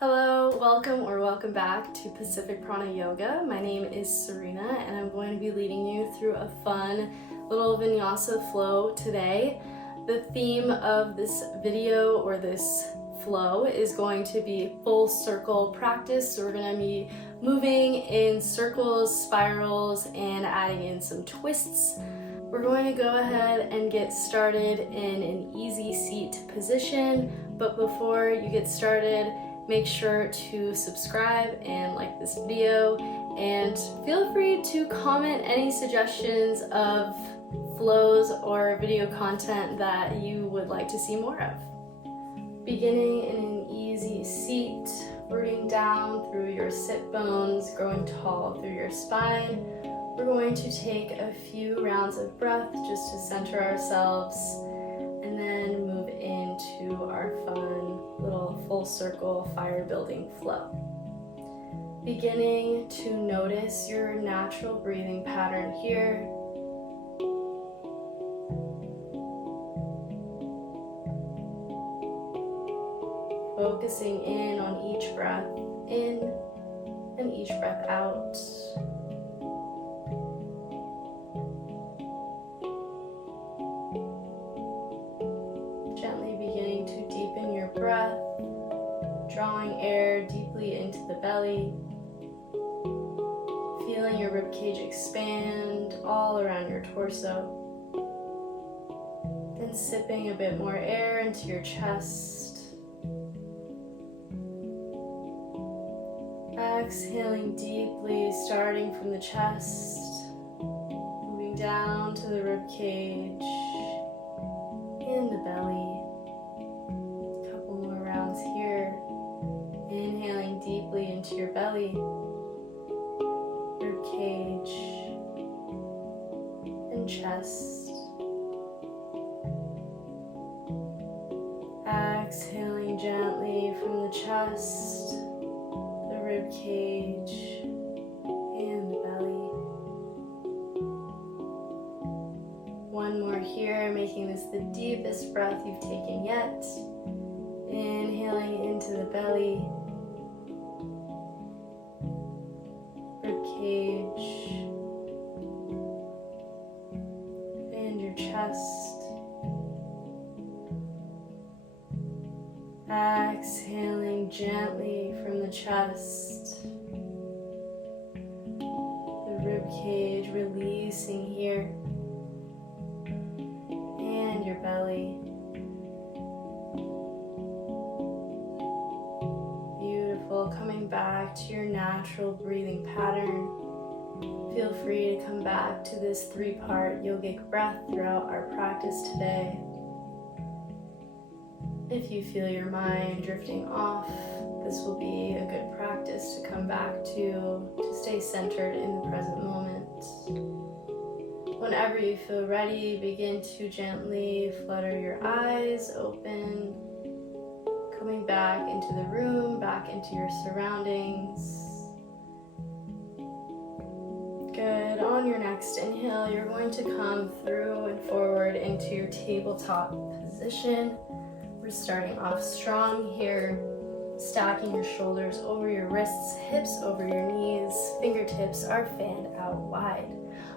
Hello, welcome back to Pacific Prana Yoga. My name is Cyrena and I'm going to be leading you through a fun little vinyasa flow today. The theme of this video or this flow is going to be full circle practice. So we're going to be moving in circles, spirals, and adding in some twists. We're going to go ahead and get started in an easy seat position, but before you get started, make sure to subscribe and like this video, and feel free to comment any suggestions of flows or video content that you would like to see more of. Beginning in an easy seat, rooting down through your sit bones, growing tall through your spine. We're going to take a few rounds of breath just to center ourselves, and then move into our fun little full circle fire building flow. Beginning to notice your natural breathing pattern here. Focusing in on each breath in and each breath out. Gently beginning to deepen your breath, drawing air deeply into the belly, feeling your ribcage expand all around your torso, then sipping a bit more air into your chest. Exhaling deeply, starting from the chest, moving down to the ribcage and the belly. A couple more rounds here. Inhaling deeply into your belly, ribcage, and chest. Exhaling gently from the chest, rib cage, and the belly. One more here, making this the deepest breath you've taken yet. Inhaling into the belly, rib cage, and your chest. Exhaling gently from the chest, the rib cage releasing here, and your belly. Beautiful. Coming back to your natural breathing pattern. Feel free to come back to this three-part yogic breath throughout our practice today. If you feel your mind drifting off, this will be a good practice to come back to stay centered in the present moment. Whenever you feel ready, begin to gently flutter your eyes open, coming back into the room, back into your surroundings. Good. On your next inhale, you're going to come through and forward into your tabletop position. We're starting off strong here, stacking your shoulders over your wrists, hips over your knees, fingertips are fanned out wide.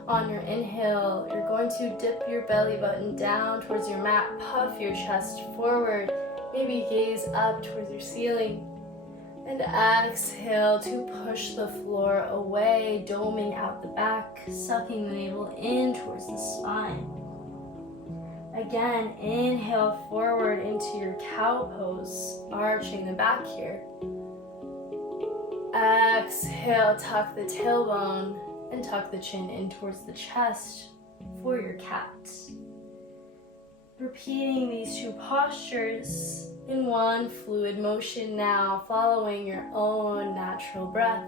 On your inhale, you're going to dip your belly button down towards your mat, puff your chest forward, maybe gaze up towards your ceiling, and exhale to push the floor away, doming out the back, sucking the navel in towards the spine. Again, inhale forward into your cow pose, arching the back here. Exhale, tuck the tailbone and tuck the chin in towards the chest for your cat. Repeating these two postures in one fluid motion now, following your own natural breath.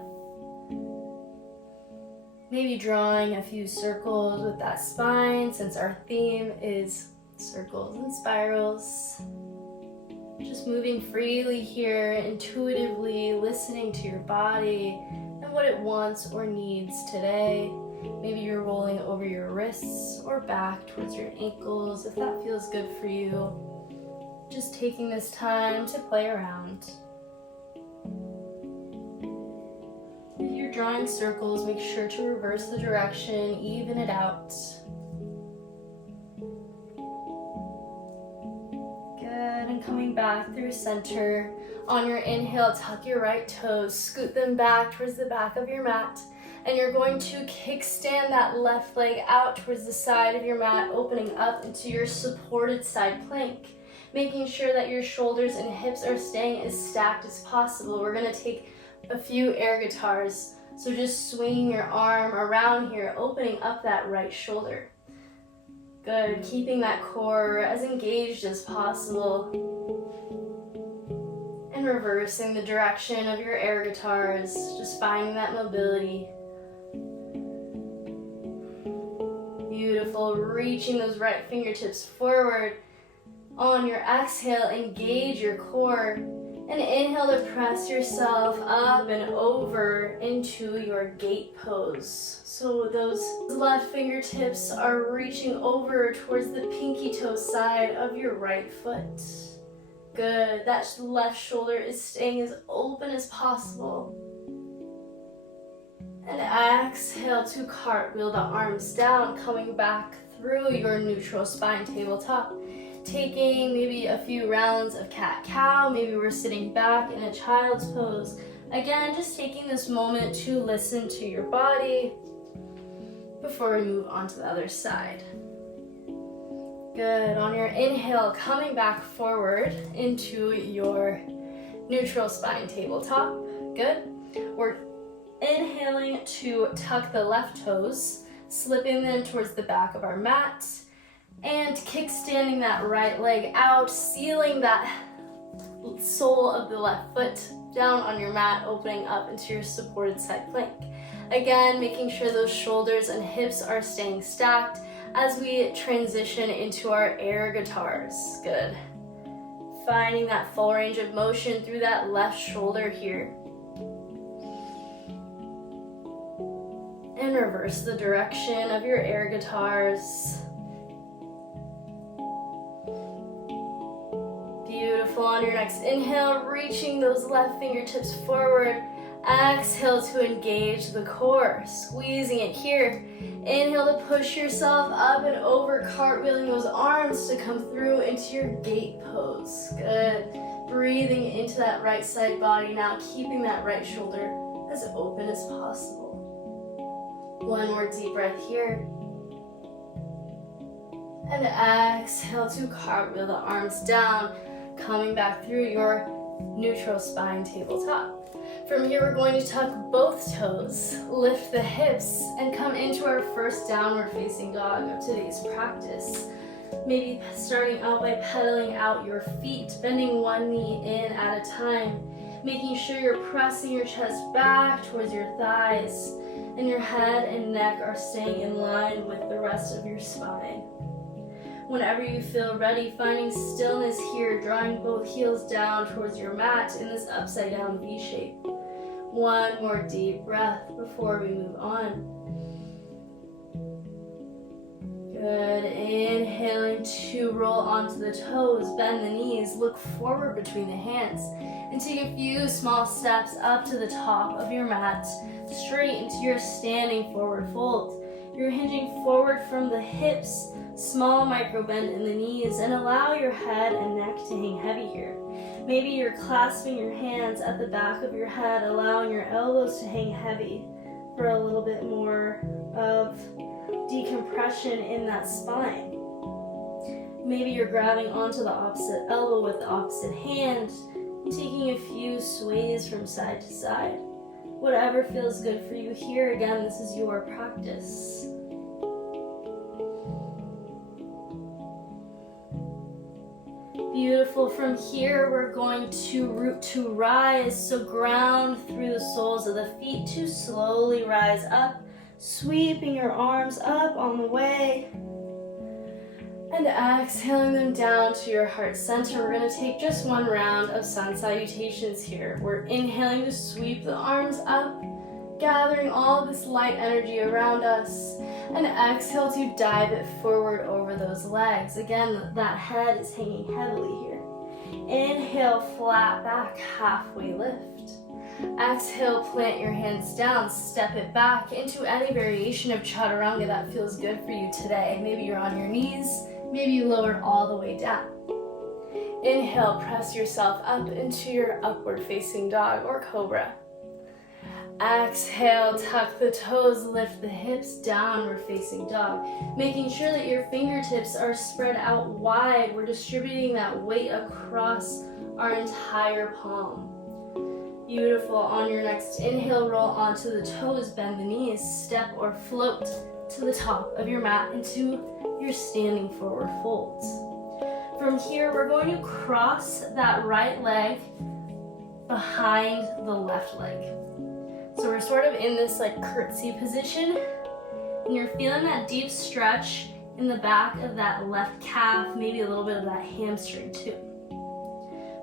Maybe drawing a few circles with that spine, since our theme is circles and spirals. Just moving freely here, intuitively listening to your body and what it wants or needs today. Maybe you're rolling over your wrists or back towards your ankles if that feels good for you. Just taking this time to play around. drawing circles, make sure to reverse the direction, even it out. Good, and coming back through center. On your inhale, tuck your right toes, scoot them back towards the back of your mat, and you're going to kickstand that left leg out towards the side of your mat, opening up into your supported side plank, making sure that your shoulders and hips are staying as stacked as possible. We're going to take a few air guitars, so just swinging your arm around here, opening up that right shoulder. Good, keeping that core as engaged as possible. And reversing the direction of your air guitars, just finding that mobility. Beautiful, reaching those right fingertips forward. On your exhale, engage your core. And inhale to press yourself up and over into your gate pose. So those left fingertips are reaching over towards the pinky toe side of your right foot. Good, that left shoulder is staying as open as possible. And exhale to cartwheel the arms down, coming back through your neutral spine tabletop. Taking maybe a few rounds of cat-cow, maybe we're sitting back in a child's pose. Again, just taking this moment to listen to your body before we move on to the other side. Good, on your inhale, coming back forward into your neutral spine tabletop. Good, we're inhaling to tuck the left toes, slipping them towards the back of our mat, and kickstanding that right leg out, sealing that sole of the left foot down on your mat, opening up into your supported side plank. Again, making sure those shoulders and hips are staying stacked as we transition into our air guitars. Good. Finding that full range of motion through that left shoulder here. And reverse the direction of your air guitars. Beautiful. On your next inhale, reaching those left fingertips forward. Exhale to engage the core, squeezing it here. Inhale to push yourself up and over, cartwheeling those arms to come through into your gate pose. Good. Breathing into that right side body now, keeping that right shoulder as open as possible. One more deep breath here. And exhale to cartwheel the arms down, coming back through your neutral spine tabletop. From here, we're going to tuck both toes, lift the hips, and come into our first downward facing dog of today's practice. Maybe starting out by pedaling out your feet, bending one knee in at a time, making sure you're pressing your chest back towards your thighs, and your head and neck are staying in line with the rest of your spine. Whenever you feel ready, finding stillness here, drawing both heels down towards your mat in this upside down V shape. One more deep breath before we move on. Good. Inhaling to roll onto the toes, bend the knees, look forward between the hands, and take a few small steps up to the top of your mat, straight into your standing forward fold. You're hinging forward from the hips, small micro bend in the knees, and allow your head and neck to hang heavy here. Maybe you're clasping your hands at the back of your head, allowing your elbows to hang heavy for a little bit more of decompression in that spine. Maybe you're grabbing onto the opposite elbow with the opposite hand, and taking a few sways from side to side. Whatever feels good for you here, again, this is your practice. Beautiful. From here, we're going to root to rise. So ground through the soles of the feet to slowly rise up, sweeping your arms up on the way. And exhaling them down to your heart center. We're going to take just one round of sun salutations here. We're inhaling to sweep the arms up, gathering all this light energy around us, and exhale to dive it forward over those legs. Again, that head is hanging heavily here. Inhale, flat back, halfway lift. Exhale, plant your hands down, step it back into any variation of chaturanga that feels good for you today. Maybe you're on your knees, maybe you lower all the way down. Inhale, press yourself up into your upward facing dog or cobra. Exhale, tuck the toes, lift the hips, downward facing dog. Making sure that your fingertips are spread out wide. We're distributing that weight across our entire palm. Beautiful. On your next inhale, roll onto the toes, bend the knees, step or float to the top of your mat into your standing forward folds. From here, we're going to cross that right leg behind the left leg. So we're sort of in this like curtsy position, and you're feeling that deep stretch in the back of that left calf, maybe a little bit of that hamstring too.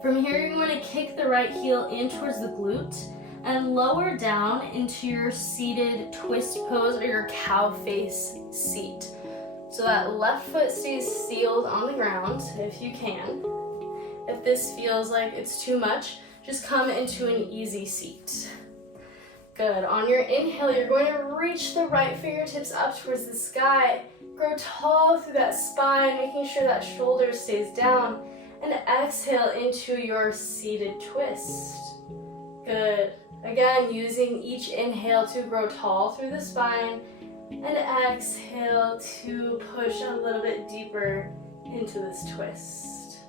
From here, you're going to kick the right heel in towards the glute and lower down into your seated twist pose or your cow face seat. So that left foot stays sealed on the ground if you can. If this feels like it's too much, just come into an easy seat. Good. On your inhale, you're going to reach the right fingertips up towards the sky. Grow tall through that spine, making sure that shoulder stays down. And exhale into your seated twist. Good. Again, using each inhale to grow tall through the spine. And exhale to push a little bit deeper into this twist.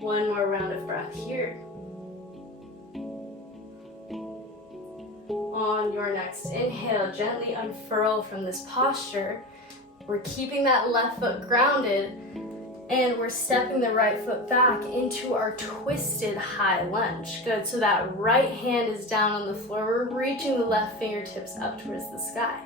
One more round of breath here. On your next inhale, gently unfurl from this posture. We're keeping that left foot grounded, and we're stepping the right foot back into our twisted high lunge. Good, so that right hand is down on the floor. We're reaching the left fingertips up towards the sky.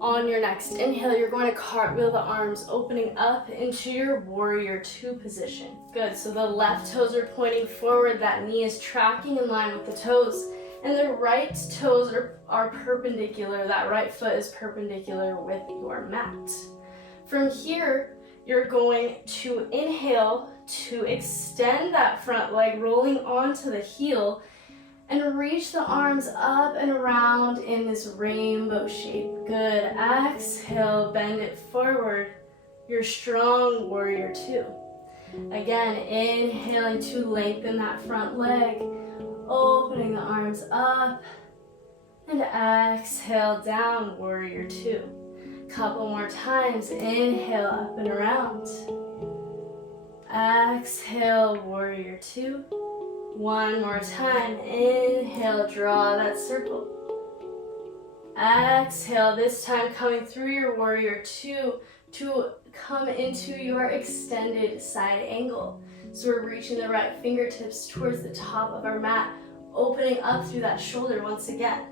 On your next inhale, you're going to cartwheel the arms, opening up into your warrior two position. Good, so the left toes are pointing forward, that knee is tracking in line with the toes, and the right toes are perpendicular. That right foot is perpendicular with your mat. From here, you're going to inhale to extend that front leg, rolling onto the heel, and reach the arms up and around in this rainbow shape. Good. Exhale, bend it forward. Your strong warrior two. Again, inhaling to lengthen that front leg, opening the arms up, and exhale down, warrior two. Couple more times. Inhale up and around. Exhale, warrior two. One more time. Inhale, draw that circle. Exhale, this time coming through your warrior two to come into your extended side angle. So we're reaching the right fingertips towards the top of our mat, opening up through that shoulder once again.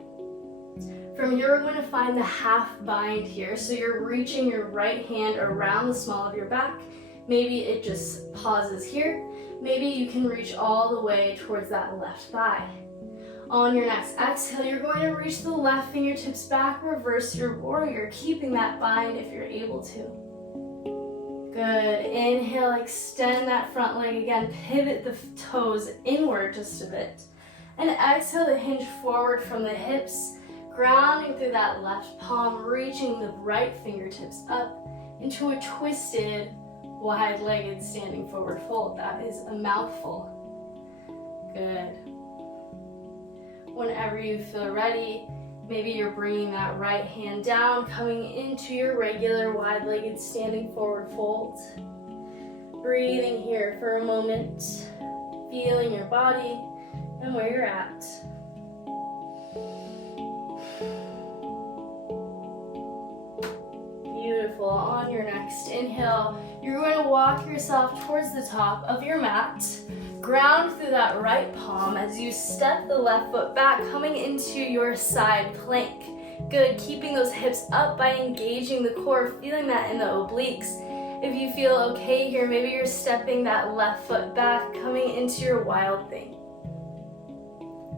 From here, we're going to find the half bind here. So you're reaching your right hand around the small of your back. Maybe it just pauses here. Maybe you can reach all the way towards that left thigh. On your next exhale, you're going to reach the left fingertips back, reverse your warrior, keeping that bind if you're able to. Good. Inhale, extend that front leg again, pivot the toes inward just a bit. And exhale to hinge forward from the hips, grounding through that left palm, reaching the right fingertips up into a twisted, wide-legged standing forward fold. That is a mouthful. Good. Whenever you feel ready, maybe you're bringing that right hand down, coming into your regular wide-legged standing forward fold. Breathing here for a moment, feeling your body and where you're at. Beautiful. On your next inhale, you're going to walk yourself towards the top of your mat. Ground through that right palm as you step the left foot back, coming into your side plank. Good. Keeping those hips up by engaging the core, feeling that in the obliques. If you feel okay here, maybe you're stepping that left foot back, coming into your wild thing.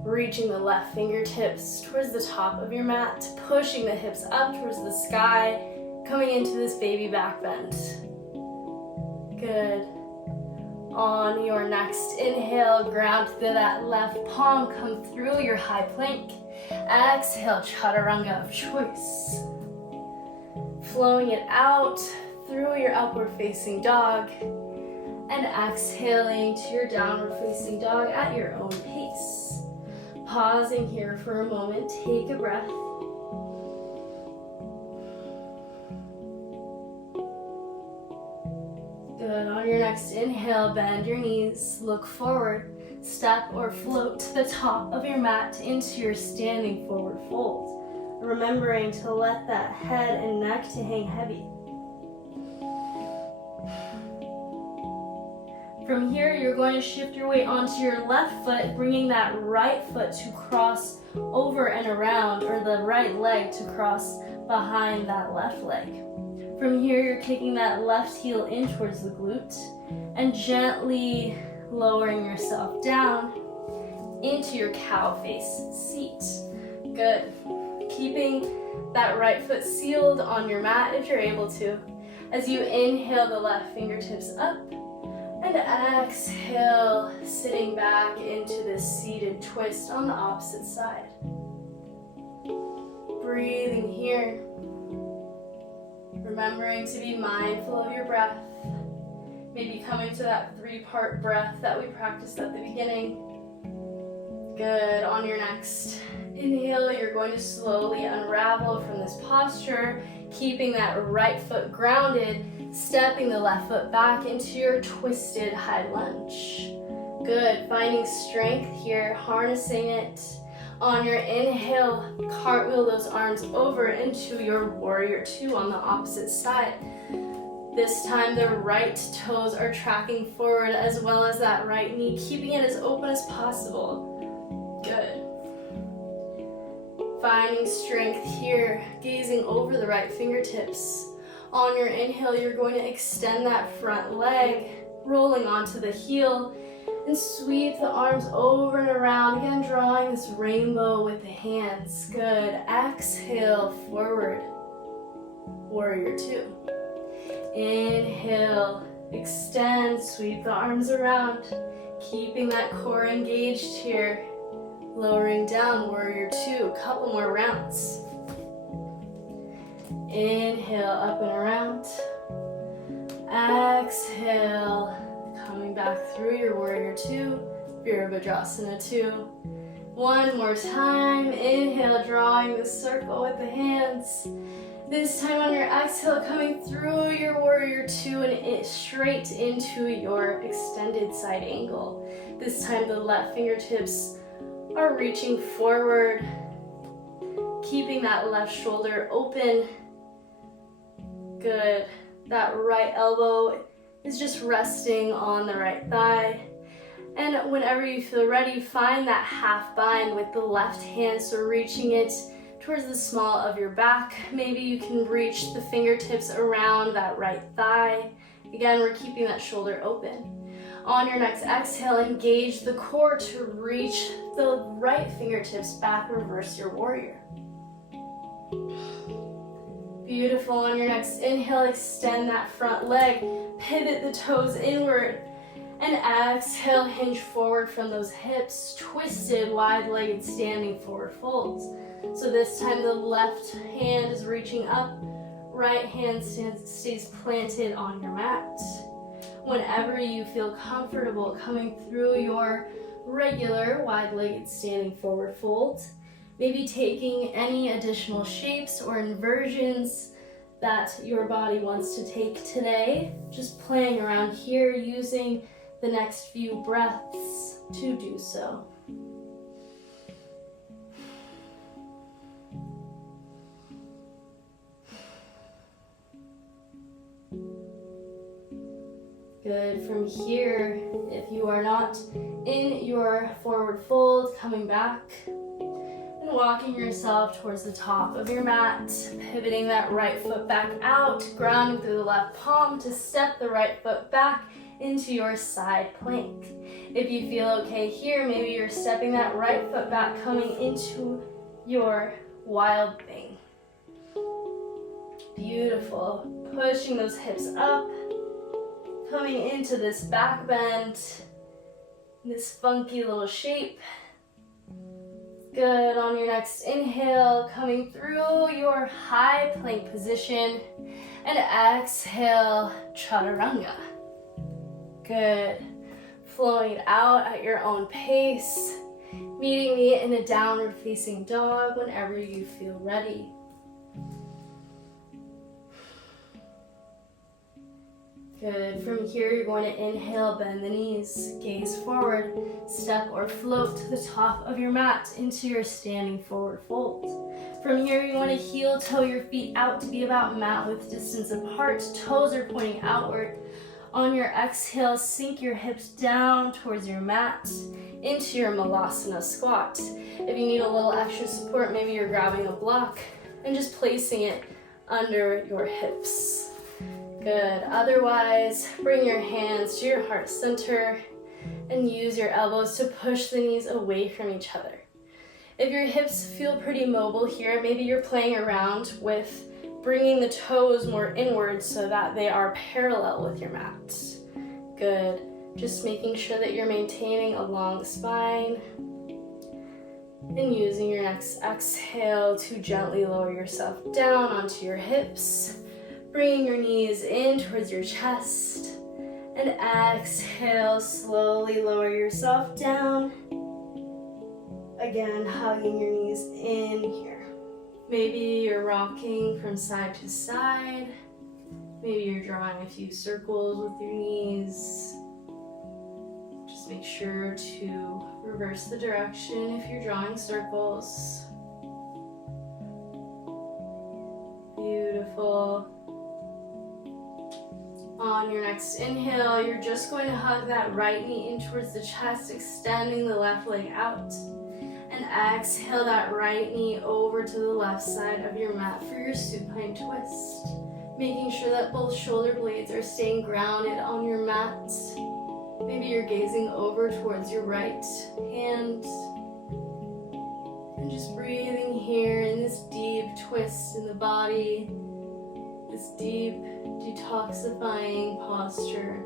Reaching the left fingertips towards the top of your mat, pushing the hips up towards the sky, coming into this baby back bend. Good. On your next inhale, ground through that left palm, come through your high plank. Exhale, chaturanga of choice. Flowing it out through your upward facing dog. And exhaling to your downward facing dog at your own pace. Pausing here for a moment, take a breath. Good. On your next inhale, bend your knees, look forward, step or float to the top of your mat into your standing forward fold. Remembering to let that head and neck to hang heavy. From here, you're going to shift your weight onto your left foot, bringing that right foot to cross over and around, or the right leg to cross behind that left leg. From here, you're kicking that left heel in towards the glute and gently lowering yourself down into your cow face seat. Good. Keeping that right foot sealed on your mat if you're able to. As you inhale the left fingertips up and exhale, sitting back into this seated twist on the opposite side. Breathing here. Remembering to be mindful of your breath. Maybe coming to that 3-part breath that we practiced at the beginning. Good. On your next inhale, you're going to slowly unravel from this posture, keeping that right foot grounded, stepping the left foot back into your twisted high lunge. Good. Finding strength here, harnessing it. On your inhale, cartwheel those arms over into your warrior 2 on the opposite side. This time the right toes are tracking forward as well as that right knee, keeping it as open as possible. Good. Finding strength here, gazing over the right fingertips. On your inhale, you're going to extend that front leg, rolling onto the heel, and sweep the arms over and around, again drawing this rainbow with the hands. Good. Exhale, forward. Warrior 2. Inhale, extend, sweep the arms around, keeping that core engaged here. Lowering down, warrior 2. Couple more rounds. Inhale, up and around. Exhale. Coming back through your warrior 2, Virabhadrasana 2. One more time. Inhale, drawing the circle with the hands. This time on your exhale, coming through your warrior 2 and straight into your extended side angle. This time the left fingertips are reaching forward, keeping that left shoulder open. Good. That right elbow is just resting on the right thigh. And whenever you feel ready, find that half bind with the left hand, so reaching it towards the small of your back. Maybe you can reach the fingertips around that right thigh. Again, we're keeping that shoulder open. On your next exhale, engage the core to reach the right fingertips back, reverse your warrior. Beautiful. On your next inhale, extend that front leg, pivot the toes inward, and exhale, hinge forward from those hips, twisted, wide-legged, standing forward folds. So this time the left hand is reaching up, right hand stays planted on your mat. Whenever you feel comfortable coming through your regular wide-legged standing forward fold, maybe taking any additional shapes or inversions that your body wants to take today, just playing around here, using the next few breaths to do so. Good. From here, if you are not in your forward fold, coming back and walking yourself towards the top of your mat, pivoting that right foot back out, grounding through the left palm to step the right foot back into your side plank. If you feel okay here, maybe you're stepping that right foot back, coming into your wild thing. Beautiful. Pushing those hips up, Coming into this back bend, this funky little shape. Good. On your next inhale, coming through your high plank position, and exhale, chaturanga. Good. Flowing out at your own pace, meeting me in a downward facing dog whenever you feel ready. Good. From here, you're going to inhale, bend the knees, gaze forward, step or float to the top of your mat into your standing forward fold. From here, you want to heel toe your feet out to be about mat width distance apart. Toes are pointing outward. On your exhale, sink your hips down towards your mat into your malasana squat. If you need a little extra support, maybe you're grabbing a block and just placing it under your hips. Good. Otherwise, bring your hands to your heart center and use your elbows to push the knees away from each other. If your hips feel pretty mobile here, maybe you're playing around with bringing the toes more inward so that they are parallel with your mat. Good. Just making sure that you're maintaining a long spine and using your next exhale to gently lower yourself down onto your hips. Bringing your knees in towards your chest, and exhale, slowly lower yourself down. Again, hugging your knees in here. Maybe you're rocking from side to side. Maybe you're drawing a few circles with your knees. Just make sure to reverse the direction if you're drawing circles. Beautiful. On your next inhale, you're just going to hug that right knee in towards the chest, extending the left leg out. And exhale that right knee over to the left side of your mat for your supine twist. Making sure that both shoulder blades are staying grounded on your mat. Maybe you're gazing over towards your right hand. And just breathing here in this deep twist in the body. This deep, detoxifying posture.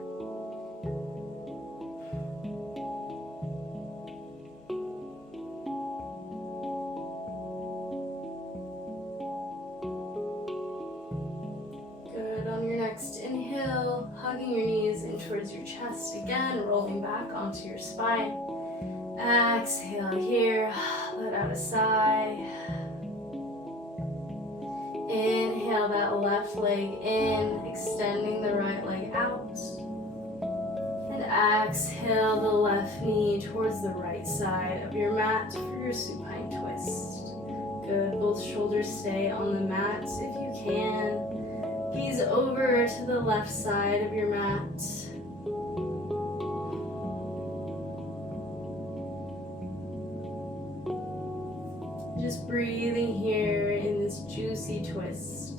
Good. On your next inhale, hugging your knees in towards your chest again, rolling back onto your spine. Exhale here, let out a sigh. Inhale that left leg in, extending the right leg out. And exhale the left knee towards the right side of your mat for your supine twist. Good, both shoulders stay on the mat if you can. Gaze over to the left side of your mat. Just breathing here in this juicy twist.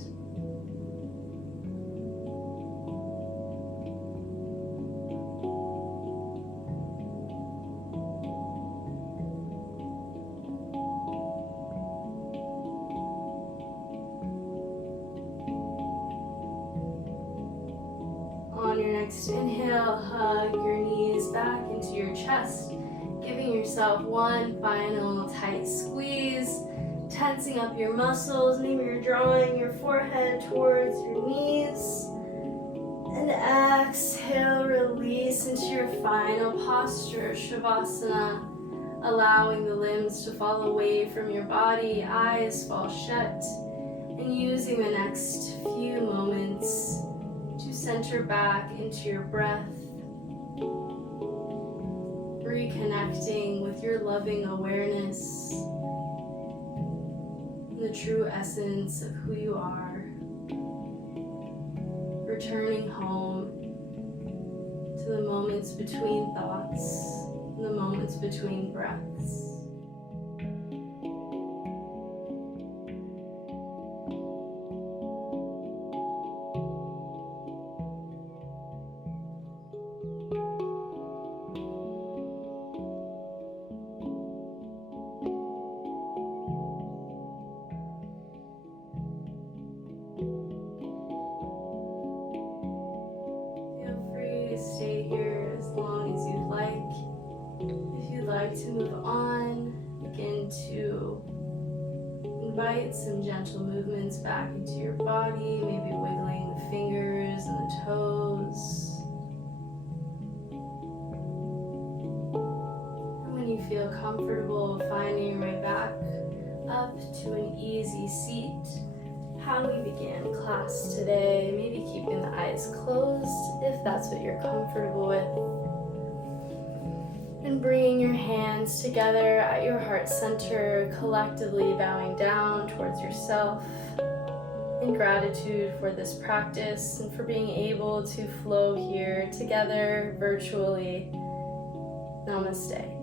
On your next inhale, hug your knees back into your chest, giving yourself one final tight squeeze, tensing up your muscles. Maybe you're drawing your forehead towards your knees. And exhale, release into your final posture, Savasana, allowing the limbs to fall away from your body, eyes fall shut, and using the next few moments to center back into your breath, reconnecting with your loving awareness, the true essence of who you are, returning home to the moments between thoughts, the moments between breaths. Feel free invite some gentle movements back into your body, maybe wiggling the fingers and the toes. And when you feel comfortable, finding your way back up to an easy seat. How we began class today, maybe keeping the eyes closed if that's what you're comfortable with. And bringing your hands together at your heart center, collectively bowing down towards yourself in gratitude for this practice and for being able to flow here together virtually. Namaste.